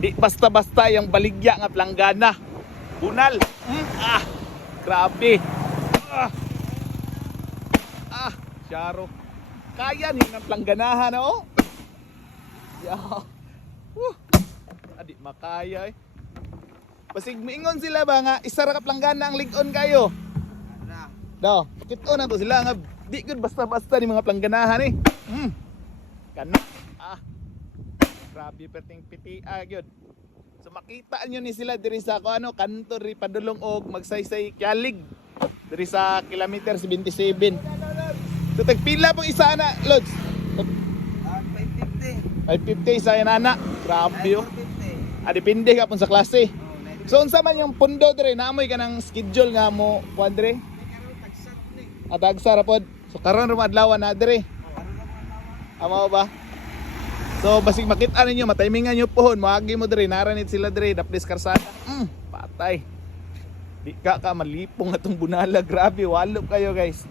Di basta-basta yung baligya nga planggana. Bunal. Mm, ah, grabe. Ah, ah, Charo. Kaya ni ng plangganahan oh. Ya. Woo. Adi makaya eh. Pasig miingon sila ba nga isa ra ka planggana ang ligon kayo. Do, kito na to sila nga di gud basta-basta ni mga plangganahan eh. Mm. Kana. Grabe perting piti ah gyud. So makita nyo ni sila diri sa ko ano kanto ri padulong og magsaysay kyalig diri sa kilometer 77. So tagpila pong isa na, Lods. 550 isa yan ana. Grabe oh. Ah, depende ka pun sa klase. So unsa man yung pundo dire naamoy ka ng schedule nga mo kuan dire? At agsara pod. So karon ro adlaw na dire. Amo ba? So basig makita ninyo matimingan nyo pohon maagi mo dire naranit sila dire dapdes karsada. Mm, patay. Di ka ka malipong atong bunala grabe walo kayo guys.